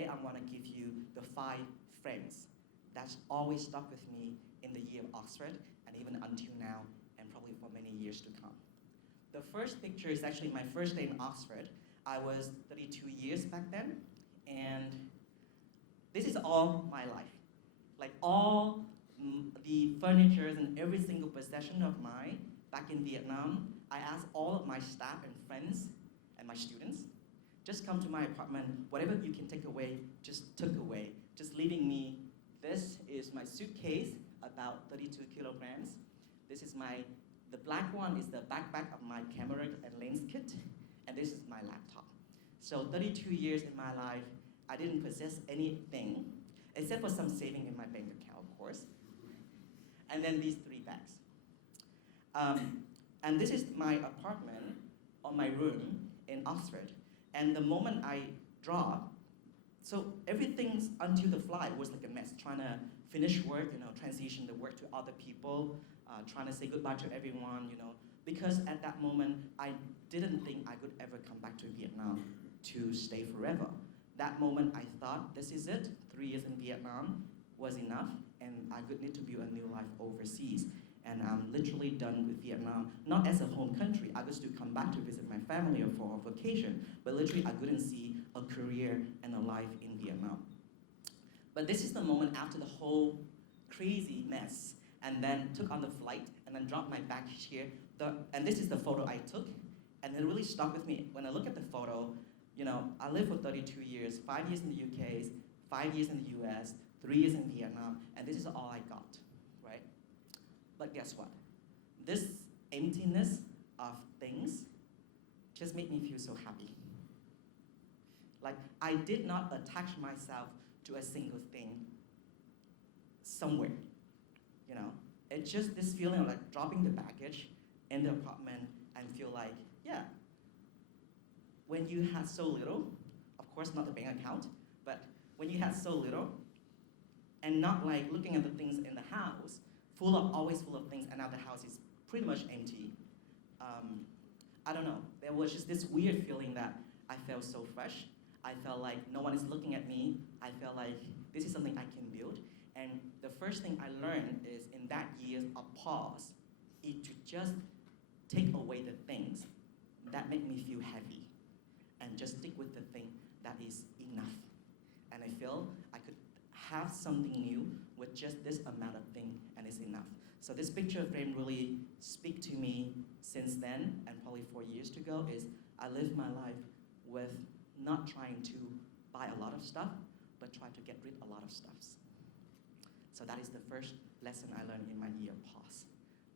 today I want to give you the 5 frames that's always stuck with me in the year of Oxford, and even until now, and probably for many years to come. The first picture is actually my first day in Oxford. I was 32 years back then, and this is all my life. Like all the furniture and every single possession of mine back in Vietnam, I asked all of my staff and friends and my students, just come to my apartment, whatever you can take away, just took away, just leaving me. This is my suitcase, about 32 kilograms. This is the black one is the backpack of my camera and lens kit, and this is my laptop. So 32 years in my life, I didn't possess anything, except for some saving in my bank account, of course. And then these 3 bags. And this is my apartment or my room in Oxford. And the moment I dropped, so everything until the flight was like a mess, trying to finish work, transition the work to other people, trying to say goodbye to everyone, because at that moment, I didn't think I could ever come back to Vietnam to stay forever. That moment, I thought, this is it. 3 years in Vietnam was enough, and I could need to build a new life overseas. And I'm literally done with Vietnam, not as a home country. I could still come back to visit my family or for a vacation, but literally I couldn't see a career and a life in Vietnam. But this is the moment after the whole crazy mess, and then took on the flight, and then dropped my baggage here. And this is the photo I took, and it really stuck with me. When I look at the photo, I lived for 32 years, 5 years in the UK, 5 years in the US, 3 years in Vietnam, and this is all I got, right? But guess what? This emptiness of things just made me feel so happy. Like, I did not attach myself to a single thing somewhere, It's just this feeling of like dropping the baggage in the apartment and feel like, yeah, when you had so little, of course not the bank account, but when you had so little, and not like looking at the things in the house, always full of things, and now the house is pretty much empty. I don't know, there was just this weird feeling that I felt so fresh. I felt like no one is looking at me. I felt like this is something I can build. And the first thing I learned is in that year of pause, is to just take away the things that make me feel heavy and just stick with the thing that is enough. And I feel I could have something new with just this amount of thing, and it's enough. So this picture frame really speak to me since then, and probably 4 years to go, is I live my life with not trying to buy a lot of stuff, but try to get rid of a lot of stuffs. So that is the first lesson I learned in my year of pause.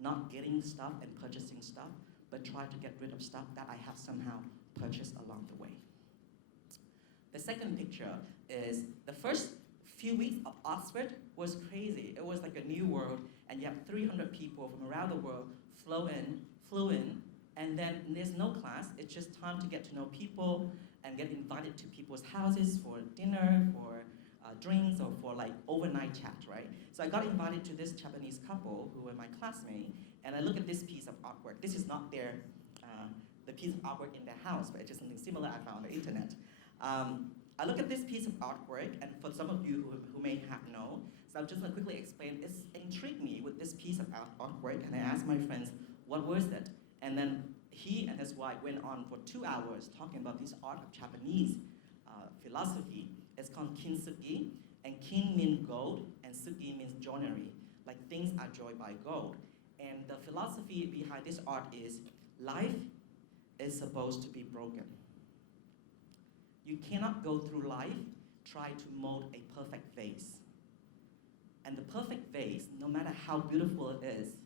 Not getting stuff and purchasing stuff, but try to get rid of stuff that I have somehow purchased along the way. The second picture is the first few weeks of Oxford was crazy. It was like a new world, and you have 300 people from around the world flew in, and then there's no class. It's just time to get to know people and get invited to people's houses for dinner, for drinks, or for like overnight chat, right? So I got invited to this Japanese couple who were my classmate, and I look at this piece of artwork. This is not the piece of artwork in their house, but it's just something similar I found on the internet. I look at this piece of artwork, and for some of you who may have known, so I'm just going to quickly explain. It's intrigued me with this piece of artwork, and I asked my friends, what was it? And then he and his wife went on for 2 hours talking about this art of Japanese philosophy. It's called kintsugi, and kin means gold, and sugi means joinery, like things are joined by gold. And the philosophy behind this art is life is supposed to be broken. You cannot go through life try to mold a perfect vase. And the perfect vase, no matter how beautiful it is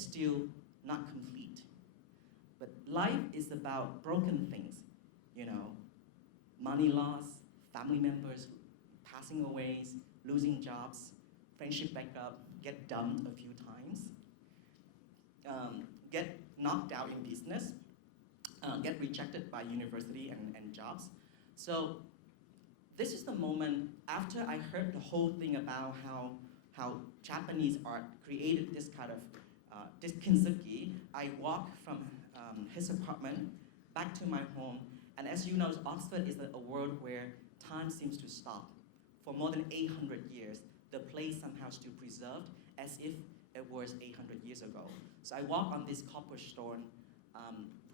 still not complete. But life is about broken things, money loss, family members passing away, losing jobs, friendship breakup, get dumped a few times, get knocked out in business, get rejected by university and jobs. So this is the moment after I heard the whole thing about how Japanese art created this kind of this kintsugi. I walked from his apartment back to my home, and as you know, Oxford is a world where time seems to stop. For more than 800 years, the place somehow still preserved as if it was 800 years ago. So I walk on this cobblestone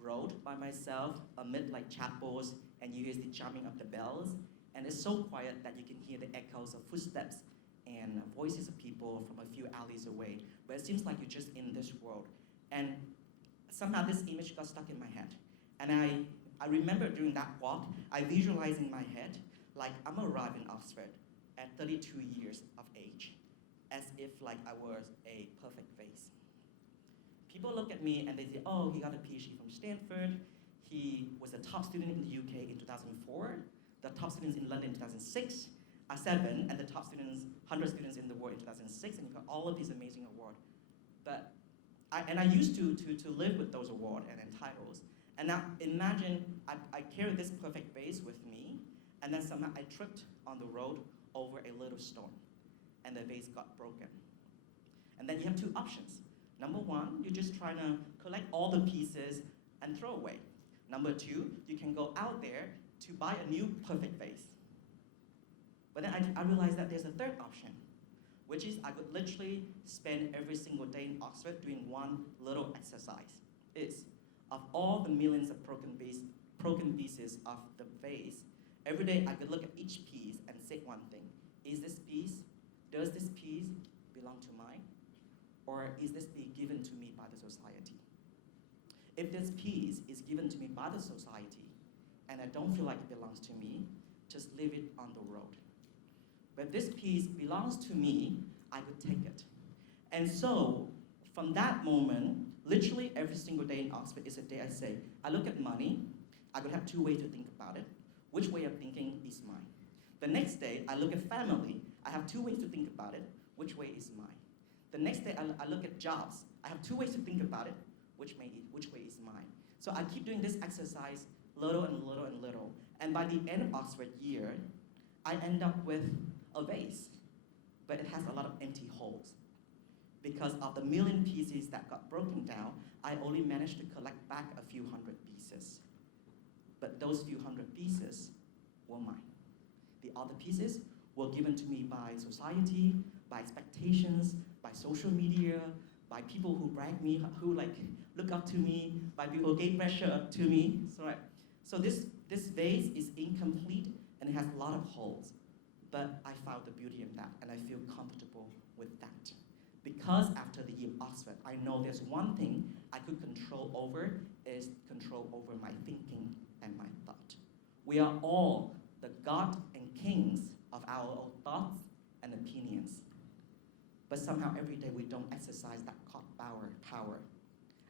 road by myself amid like chapels, and you hear the jamming of the bells, and it's so quiet that you can hear the echoes of footsteps and voices of people from a few alleys away. But it seems like you're just in this world. And somehow this image got stuck in my head. And I remember during that walk, I visualized in my head, like I'm arrived in Oxford at 32 years of age, as if like I was a perfect vase. People look at me and they say, oh, he got a PhD from Stanford. He was a top student in the UK in 2004, the top students in London in 2006, 7, and the top students, 100 students in the world in 2006, and he got all of these amazing awards. But I used to live with those awards and titles. And now imagine I carried this perfect vase with me, and then somehow I tripped on the road over a little stone, and the vase got broken. And then you have two options. Number one, you're just trying to collect all the pieces and throw away. Number two, you can go out there to buy a new perfect vase. But then I realized that there's a third option, which is I could literally spend every single day in Oxford doing one little exercise. Is of all the millions of broken pieces of the vase, every day I could look at each piece and say one thing. Does this piece belong to mine? Or is this piece given to me by the society? If this piece is given to me by the society, and I don't feel like it belongs to me, just leave it on the road. But if this piece belongs to me, I could take it. And so, from that moment, literally every single day in Oxford is a day I say, I look at money, I could have two ways to think about it. Which way of thinking is mine? The next day, I look at family, I have two ways to think about it. Which way is mine? The next day, I look at jobs, I have two ways to think about it. Which way is mine? So I keep doing this exercise little and little and little. And by the end of Oxford year, I end up with a vase, but it has a lot of empty holes. Because of the million pieces that got broken down, I only managed to collect back a few hundred pieces. But those few hundred pieces were mine. The other pieces were given to me by society, by expectations, by social media, by people who brag me, who like look up to me, by people who gave pressure up to me. So this vase is incomplete and it has a lot of holes. But I found the beauty in that, and I feel comfortable with that. Because after the year of Oxford, I know there's one thing I could control over, is control over my thinking and my thought. We are all the God and kings of our own thoughts and opinions. But somehow every day we don't exercise that power.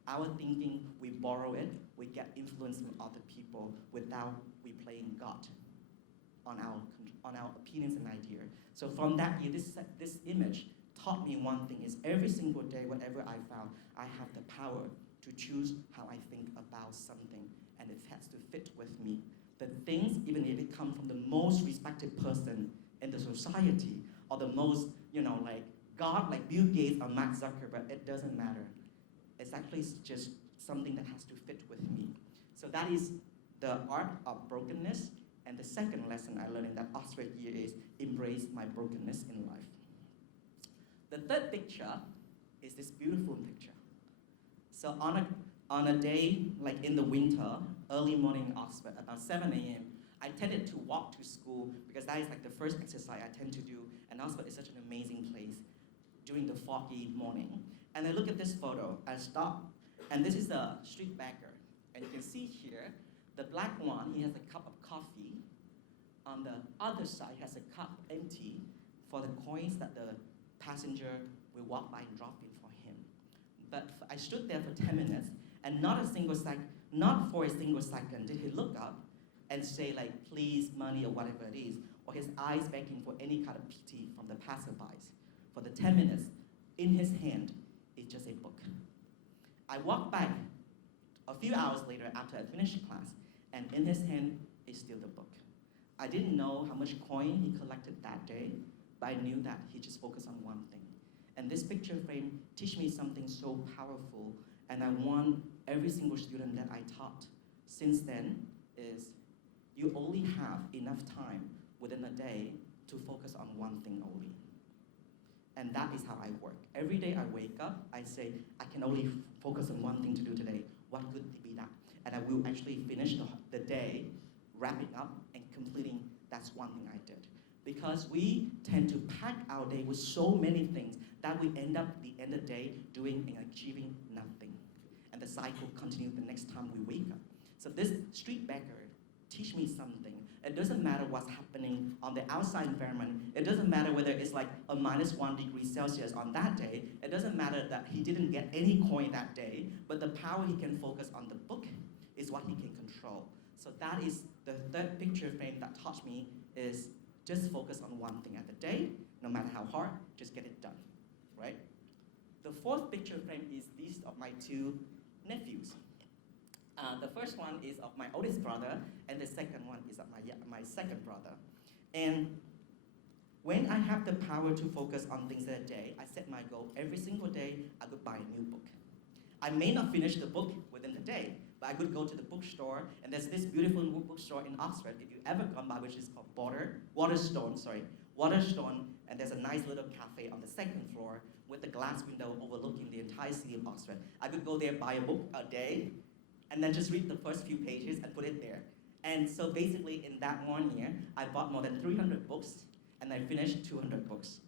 Our thinking, we borrow it, we get influence from other people without we playing God on our opinions and ideas. So from that year, this image taught me one thing is every single day, whatever I found, I have the power to choose how I think about something, and it has to fit with me. The things, even if it comes from the most respected person in the society, or the most, like God, like Bill Gates or Mark Zuckerberg, it doesn't matter. It's actually just something that has to fit with me. So that is the art of brokenness. And the second lesson I learned in that Oxford year is embrace my brokenness in life. The third picture is this beautiful picture. So on a day like in the winter, early morning in Oxford, about 7 a.m., I tended to walk to school because that is like the first exercise I tend to do. And Oxford is such an amazing place during the foggy morning. And I look at this photo, I stop, and this is a street beggar. And you can see here, the black one, he has a cup of coffee. On the other side, he has a cup empty for the coins that the passenger will walk by and drop in for him. But I stood there for 10 minutes, and not for a single second did he look up and say like, please, money, or whatever it is, or his eyes begging for any kind of pity from the passerbys. For the 10 minutes, in his hand is just a book. I walked back a few hours later after I finished class, and in his hand is still the book. I didn't know how much coin he collected that day, but I knew that he just focused on one thing. And this picture frame teach me something so powerful, and I want every single student that I taught since then is you only have enough time within a day to focus on one thing only. And that is how I work. Every day I wake up, I say, I can only focus on one thing to do today. What could be that? And I will actually finish the day wrapping up and completing that's one thing I did. Because we tend to pack our day with so many things that we end up at the end of the day doing and achieving nothing. And the cycle continues the next time we wake up. So this street beggar teach me something. It doesn't matter what's happening on the outside environment. It doesn't matter whether it's like a -1 degree Celsius on that day. It doesn't matter that he didn't get any coin that day, but the power he can focus on the book is what he can control. So that is the third picture frame that taught me is just focus on one thing at the day, no matter how hard, just get it done, right? The fourth picture frame is these of my two nephews. The first one is of my oldest brother, and the second one is of my second brother. And when I have the power to focus on things in a day, I set my goal every single day, I could buy a new book. I may not finish the book within the day, but I could go to the bookstore, and there's this beautiful bookstore in Oxford, if you ever come by, which is called Waterstone, and there's a nice little cafe on the second floor with a glass window overlooking the entire city of Oxford. I could go there, buy a book a day, and then just read the first few pages and put it there. And so basically in that 1 year, I bought more than 300 books, and I finished 200 books.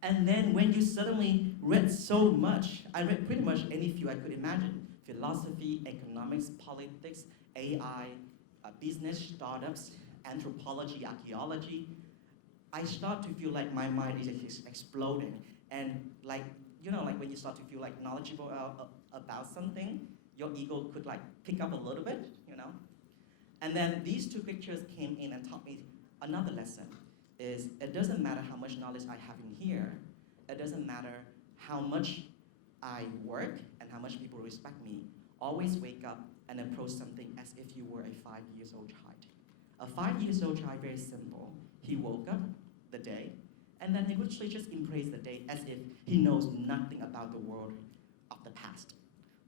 And then when you suddenly read so much, I read pretty much any field I could imagine. Philosophy, economics, politics, AI, business, startups, anthropology, archaeology. I start to feel like my mind is exploding. And like when you start to feel like knowledgeable about something, your ego could like pick up a little bit, And then these two pictures came in and taught me another lesson, is it doesn't matter how much knowledge I have in here, it doesn't matter how much I work and how much people respect me. Always wake up and approach something as if you were a 5-year-old child. A 5-year-old child, very simple. He woke up the day, and then he literally just embraced the day as if he knows nothing about the world of the past.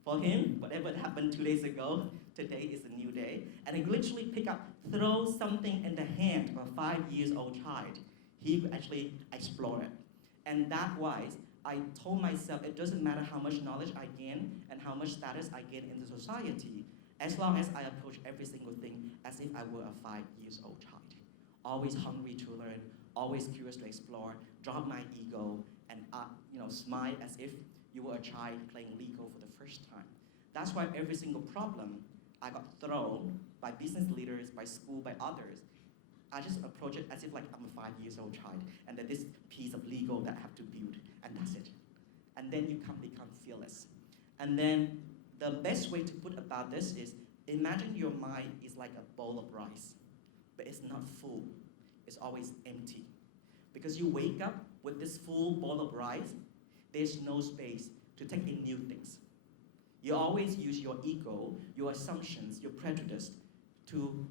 For him, whatever happened 2 days ago, today is a new day. And he literally throw something in the hand of a 5-year-old child. He could actually explore it. And that wise, I told myself it doesn't matter how much knowledge I gain and how much status I gain in the society, as long as I approach every single thing as if I were a 5-year-old child. Always hungry to learn, always curious to explore, drop my ego, and smile as if you were a child playing Lego for the first time. That's why every single problem I got thrown by business leaders, by school, by others, I just approach it as if like I'm a 5-year-old child, and that this piece of Lego that I have to build, and that's it. And then you can become fearless. And then the best way to put about this is, imagine your mind is like a bowl of rice, but it's not full, it's always empty. Because you wake up with this full bowl of rice, there's no space to take in new things. You always use your ego, your assumptions, your prejudice to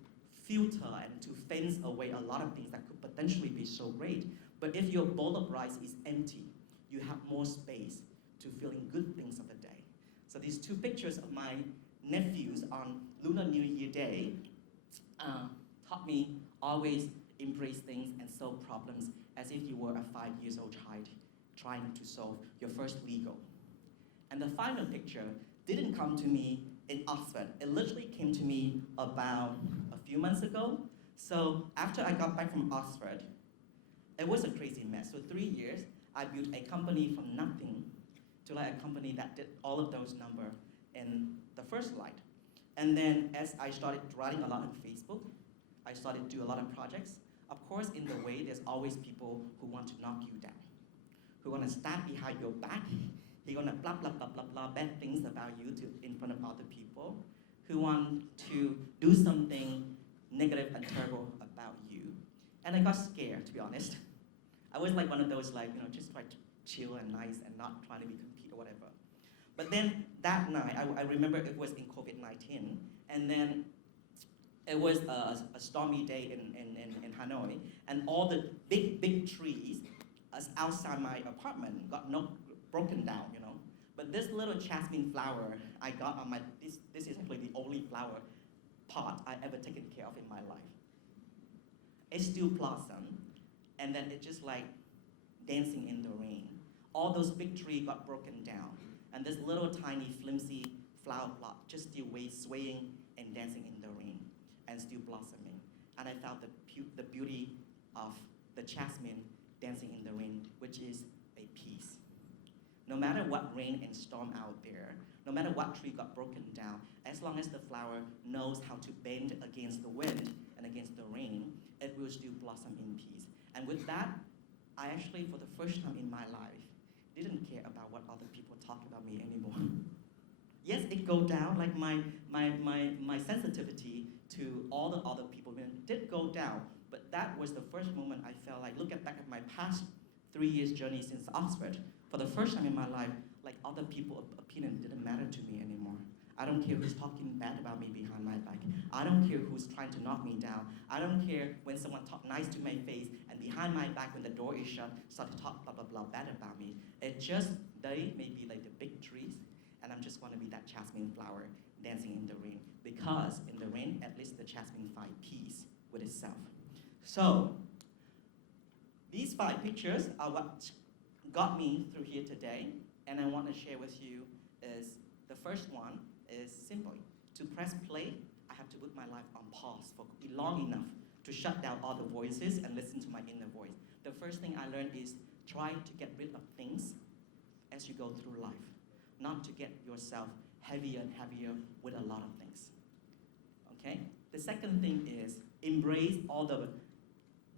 filter and to fence away a lot of things that could potentially be so great. But if your bowl of rice is empty, you have more space to feeling good things of the day. So these two pictures of my nephews on Lunar New Year Day taught me always embrace things and solve problems as if you were a 5-year-old child trying to solve your first Lego. And the final picture didn't come to me in Oxford. It literally came to me about a few months ago. So after I got back from Oxford, it was a crazy mess. So 3 years, I built a company from nothing to like a company that did all of those numbers in the first slide. And then as I started writing a lot on Facebook, I started to do a lot of projects. Of course, in the way, there's always people who want to knock you down, who want to stab behind your back. They're gonna blah, blah, blah, blah, blah, bad things about you in front of other people, who want to do something negative and terrible about you. And I got scared, to be honest. I was like one of those just try to chill and nice and not trying to be compete or whatever. But then that night, I remember it was in COVID-19, and then it was a stormy day in Hanoi, and all the big trees outside my apartment got broken down, But this little jasmine flower I got on this is actually the only flower pot I ever taken care of in my life. it still blossomed, and then it just like dancing in the rain. All those big trees got broken down, and this little tiny flimsy flower plot just still swaying and dancing in the rain, and still blossoming. And I felt the beauty of the jasmine dancing in the rain, which is a peace. No matter what rain and storm out there, no matter what tree got broken down, as long as the flower knows how to bend against the wind and against the rain, it will still blossom in peace. And with that, I actually, for the first time in my life, didn't care about what other people talk about me anymore. Yes, it go down, like my sensitivity to all the other people did go down, but that was the first moment I felt like, looking back at my past 3 years journey since Oxford, for the first time in my life, like other people's opinion didn't matter to me anymore. I don't care who's talking bad about me behind my back. I don't care who's trying to knock me down. I don't care when someone talk nice to my face and behind my back when the door is shut, start to talk blah, blah, blah bad about me. It just, they may be like the big trees, and I'm just want to be that jasmine flower dancing in the rain. Because in the rain, at least the jasmine find peace with itself. So, these 5 pictures are what got me through here today, and I want to share with you is, the first one is simply, to press play, I have to put my life on pause for long enough to shut down all the voices and listen to my inner voice. The first thing I learned is try to get rid of things as you go through life, not to get yourself heavier and heavier with a lot of things. Okay? The second thing is embrace all the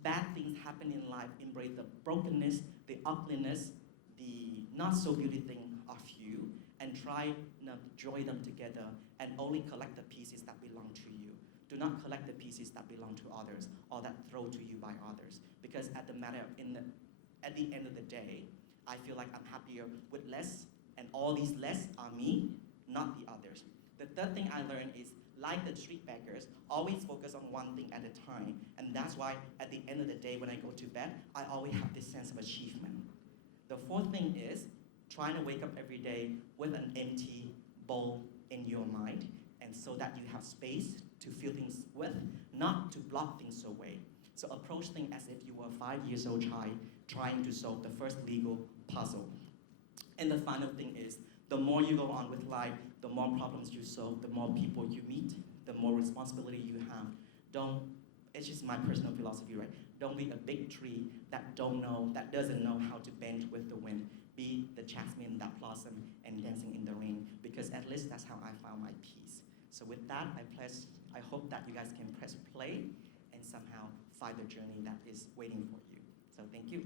bad things happen in life, embrace the brokenness, the ugliness, the not so beauty thing of you, and try to join them together and only collect the pieces that belong to you. Do not collect the pieces that belong to others or that thrown to you by others. Because at the end of the day, I feel like I'm happier with less, and all these less are me, not the others. The third thing I learned is, like the street beggars, always focus on one thing at a time. And that's why at the end of the day, when I go to bed, I always have this sense of achievement. The fourth thing is trying to wake up every day with an empty bowl in your mind, and so that you have space to fill things with, not to block things away. So approach things as if you were a 5-year-old child trying to solve the first Lego puzzle. And the final thing is, the more you go on with life, the more problems you solve, the more people you meet, the more responsibility you have. It's just my personal philosophy, right? Don't be a big tree that doesn't know how to bend with the wind. Be the jasmine that blossom and dancing in the rain, because at least that's how I found my peace. So with that, I hope that you guys can press play and somehow find the journey that is waiting for you. So thank you.